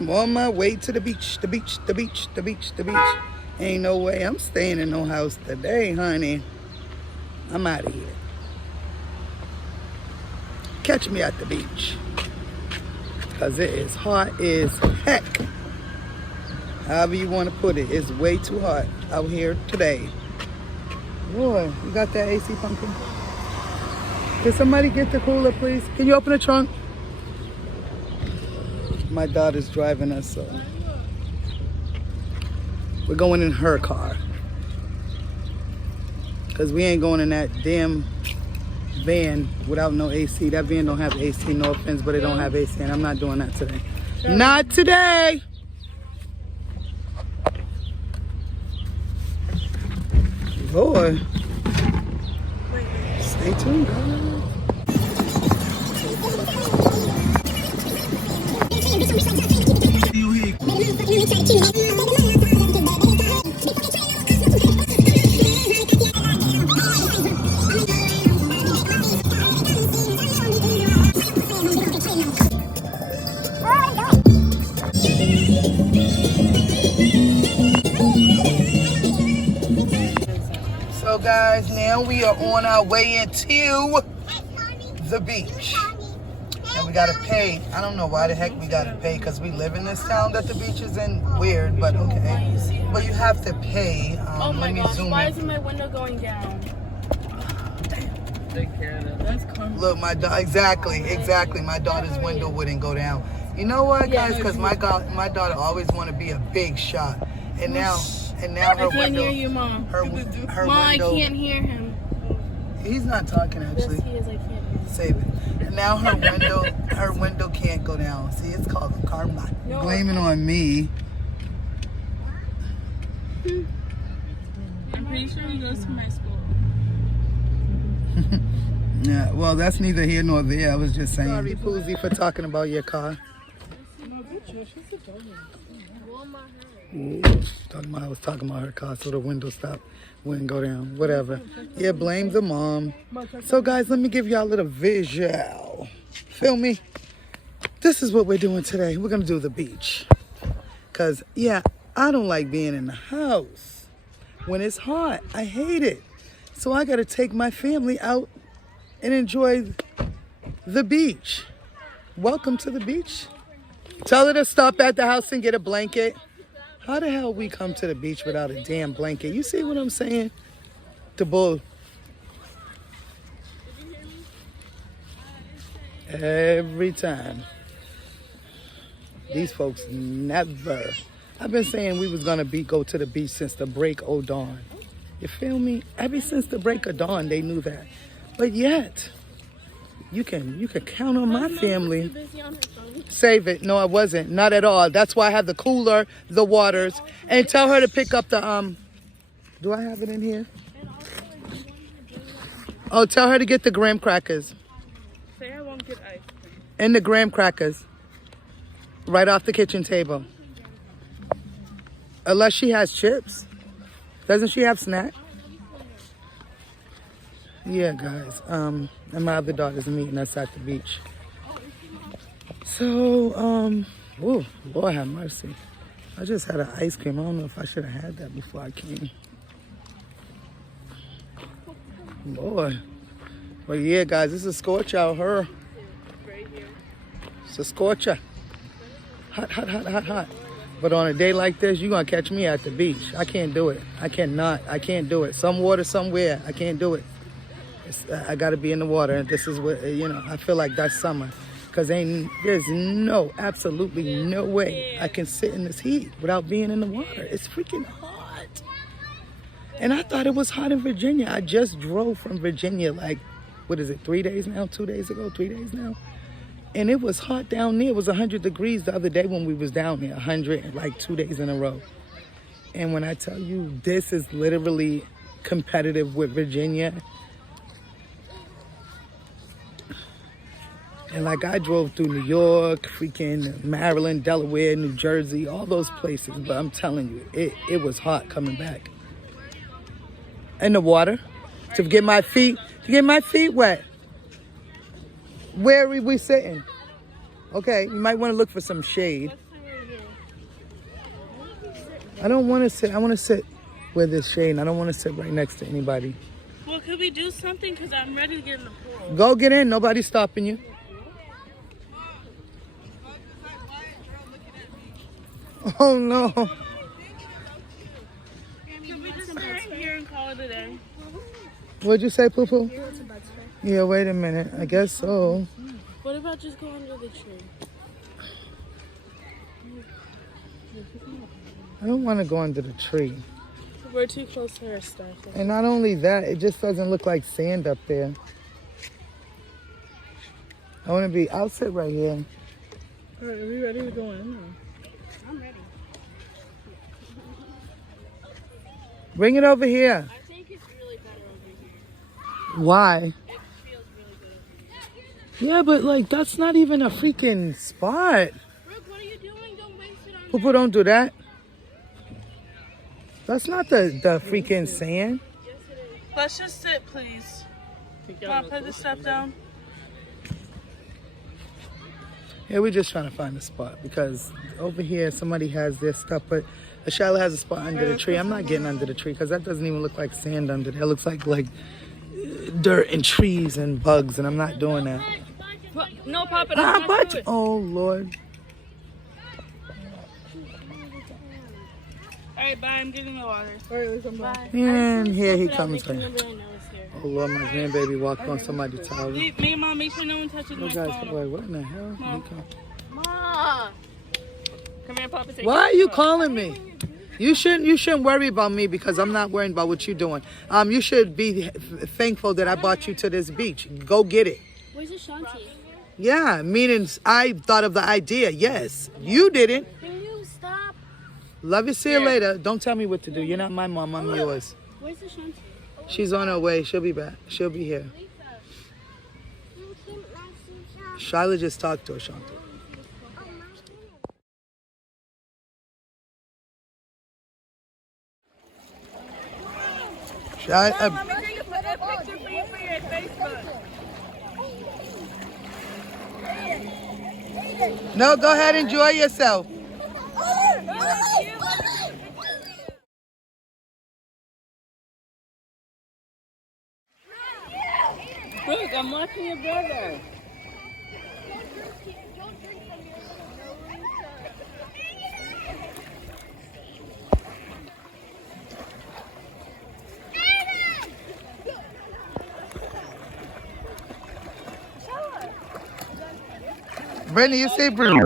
I'm on my way to the beach, the beach, the beach, the beach, the beach. Ain't no way I'm staying in no house today, honey. I'm out of here. Catch me at the beach. Because it is hot as heck. However you want to put it. It's way too hot out here today. Boy, you got that AC pumpkin? Can somebody get the cooler, please? Can you open the trunk? My daughter's driving us, so we're going in her car. Because we ain't going in that damn van without no AC. That van don't have AC, no offense, but it don't have AC, and I'm not doing that today. Not today! Lord. Stay tuned, guys. So guys, now we are on our way into the beach. And we gotta pay. I don't know why the heck we gotta pay, because we live in this town that the beach is in. Weird, but okay. But you have to pay. Oh my gosh, why isn't my window going down? Take care of that. That's karma. Look, exactly. My daughter's window wouldn't go down. You know what, guys? Because my daughter always want to be a big shot. And now her window. I can't hear you, Mom. Her Mom, window. I can't hear him. He's not talking, actually. Yes, he is. I can't hear him. Save it. And now her window can't go down. See, it's called karma. No, Blaming on me. I'm pretty sure he goes to my school. Yeah, well, that's neither here nor there. I was just saying. Sorry, Poozy, for talking about your car. Ooh, I was talking about her car, so the window wouldn't go down. Whatever. Yeah, blame the mom. So, guys, let me give y'all a little visual. Feel me? This is what we're doing today. We're going to do the beach. Because, yeah, I don't like being in the house. When it's hot, I hate it. So I got to take my family out and enjoy the beach. Welcome to the beach. Tell her to stop at the house and get a blanket. How the hell we come to the beach without a damn blanket? You see what I'm saying? The bull. Every time. These folks never. I've been saying we was gonna go to the beach since the break of dawn. You feel me? Ever since the break of dawn, they knew that. But yet, you can count on my family. Save it. No, I wasn't. Not at all. That's why I have the cooler, the waters, and tell her to pick up the do I have it in here? Oh, tell her to get the graham crackers. Say I won't get ice cream. And the graham crackers. Right off the kitchen table. Unless she has chips. Doesn't she have snack? Yeah, guys. And my other daughter's meeting us at the beach. So, oh, Lord have mercy. I just had an ice cream. I don't know if I should have had that before I came. Boy. But yeah, guys, it's a scorcher out here. It's a scorcher. Hot, hot, hot, hot, hot. But on a day like this, you're going to catch me at the beach. I can't do it. I cannot. I can't do it. Some water somewhere. I can't do it. I got to be in the water. And this is what, I feel like that's summer. Because there's absolutely no way I can sit in this heat without being in the water. It's freaking hot. And I thought it was hot in Virginia. I just drove from Virginia 3 days now? 2 days ago? 3 days now? And it was hot down there. It was 100 degrees the other day when we was down there. 100, 2 days in a row. And when I tell you, this is literally competitive with Virginia. And I drove through New York, freaking Maryland, Delaware, New Jersey, all those places. But I'm telling you, it was hot coming back. In the water, to get my feet wet. Where are we sitting? Okay, you might want to look for some shade. I don't want to sit. I want to sit where there's shade. I don't want to sit right next to anybody. Well, could we do something? Because I'm ready to get in the pool. Go get in. Nobody's stopping you. Oh, no. Could we just stay right here and call it a day? What'd you say, Poo-Poo? Yeah, wait a minute. I guess so. What about just go under the tree? I don't want to go under the tree. We're too close to her stuff. And not only that, it just doesn't look like sand up there. I want to be, I'll sit right here. All right, are we ready to go in? I'm ready. Bring it over here. I think it's really better over here. Why? It feels really good over here. Yeah, but like, that's not even a freaking spot. Brooke, what are you doing? Don't waste it on Poo-Poo, don't do that. That's not the freaking sand. Yes, it is. Let's just sit, please. Come on, put the stuff down. Yeah, we're just trying to find a spot because over here somebody has their stuff, but Ashala has a spot under the tree. I'm not getting under the tree because that doesn't even look like sand under there. It looks like dirt and trees and bugs, and I'm not doing that. No, Papa, don't touch it. Oh, Lord. All right, bye. I'm getting the water. All right, let's come back. And here he comes. Remember, I know it's here. Oh, Lord, my grandbaby walked on somebody's towel. Me and Mom, make sure no one touches my You guys, phone. wait, what in the hell? Mom. You come- Ma! Come here, Papa. Take Why your are you phone. calling me? You shouldn't worry about me because I'm not worrying about what you're doing. You should be thankful that I brought you to this beach. Go get it. Where's Ashanti? Yeah, meaning I thought of the idea. Yes, you didn't. Can you stop? Love you. See you later. Don't tell me what to do. You're not my mom. I'm yours. Where's Ashanti? She's on her way. She'll be back. She'll be here. Shyla just talked to Ashanti. Let me take a picture for you for your Facebook. No, go ahead. Enjoy yourself. Look, I'm watching your brother. Brittany, you say Brittany.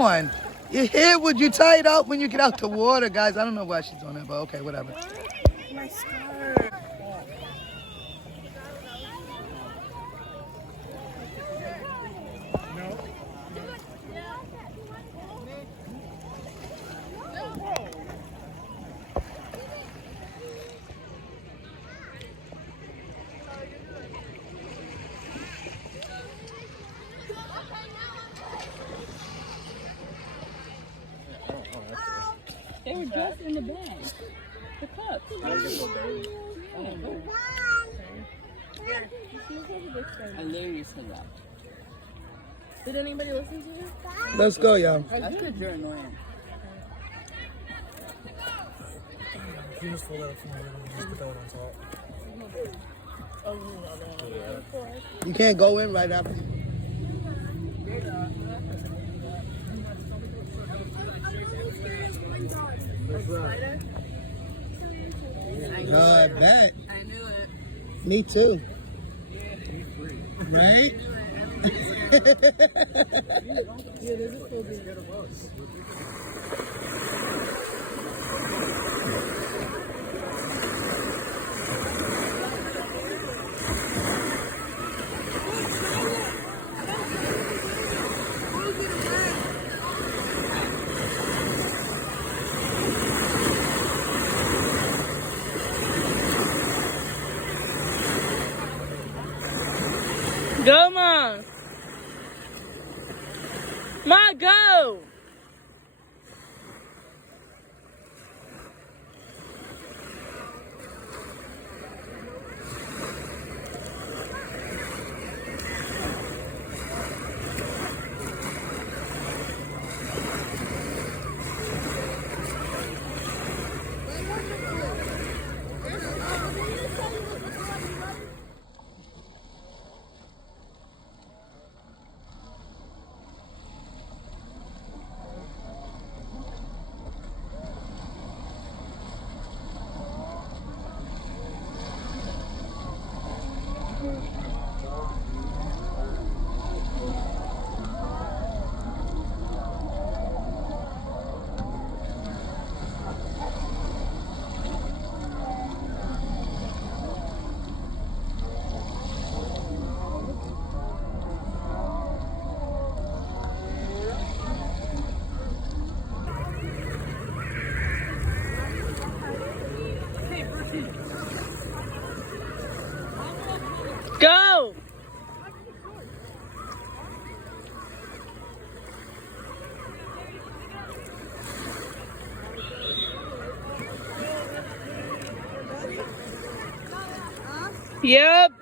on. Your hair, would you tie it up when you get out the water, guys? I don't know why she's doing that, but okay, whatever. My scarf. They were just in the bag. The cups. Hilarious to that. Did anybody listen to you? Let's go, y'all. That's because you're annoying. You just pull that from the middle and just put that on top. You can't go in right after. Back. I knew it. Me too. Right? Go, Mom. Ma, go. Go. Yep.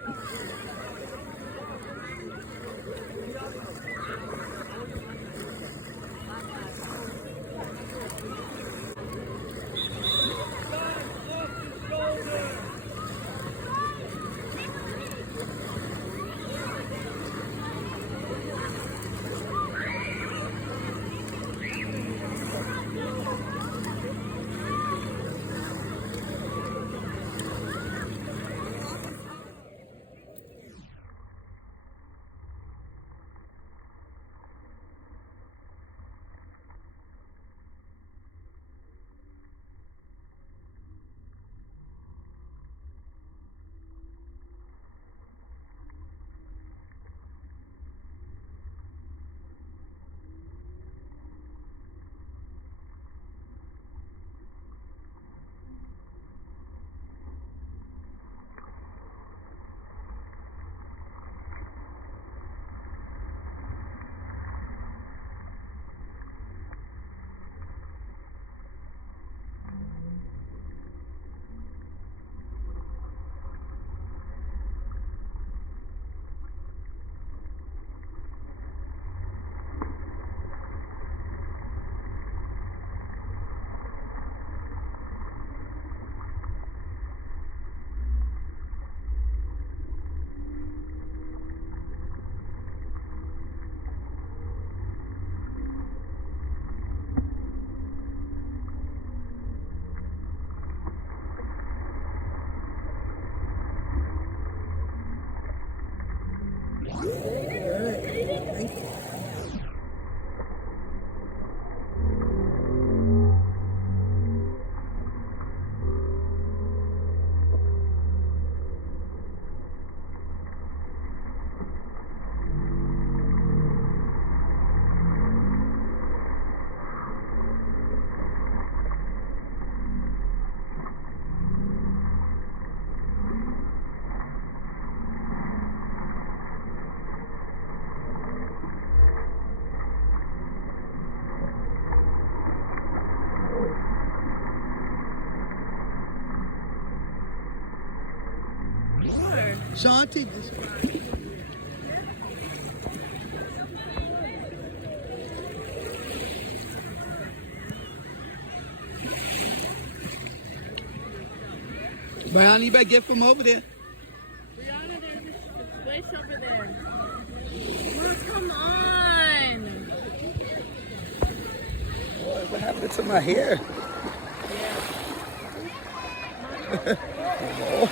Shanti. Brianna, you better get from over there. Brianna, there's a place over there. Oh, come on. Boy, what happened to my hair?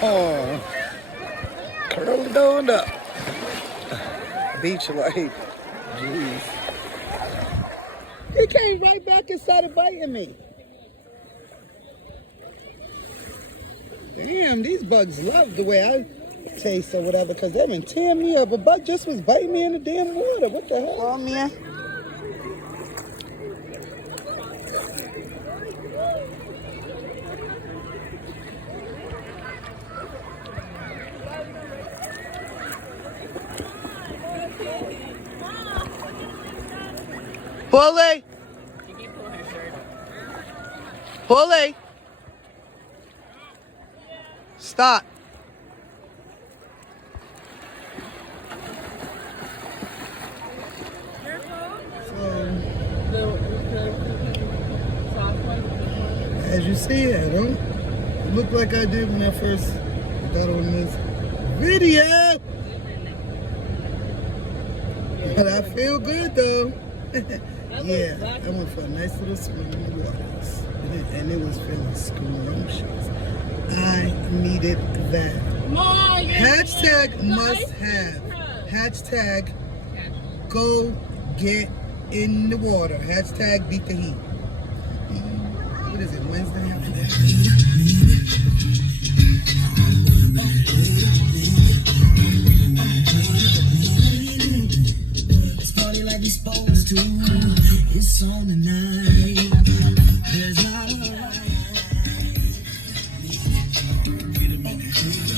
Oh, curl it on up. Beach life. Jeez. He came right back and started biting me. Damn, these bugs love the way I taste or whatever, because they've been tearing me up. A bug just was biting me in the damn water. What the hell? Oh, man. Pulley! Pulley! Stop. As you see, I don't look like I did when I first got on this video. But I feel good though. Yeah, I went for a nice little swim in the waters. And it was feeling scrumptious. I needed that. Hashtag must have. Hashtag go get in the water. Hashtag beat the heat. What is it, Wednesday? It's party like we supposed to. It's on tonight. There's not a right. Wait a minute.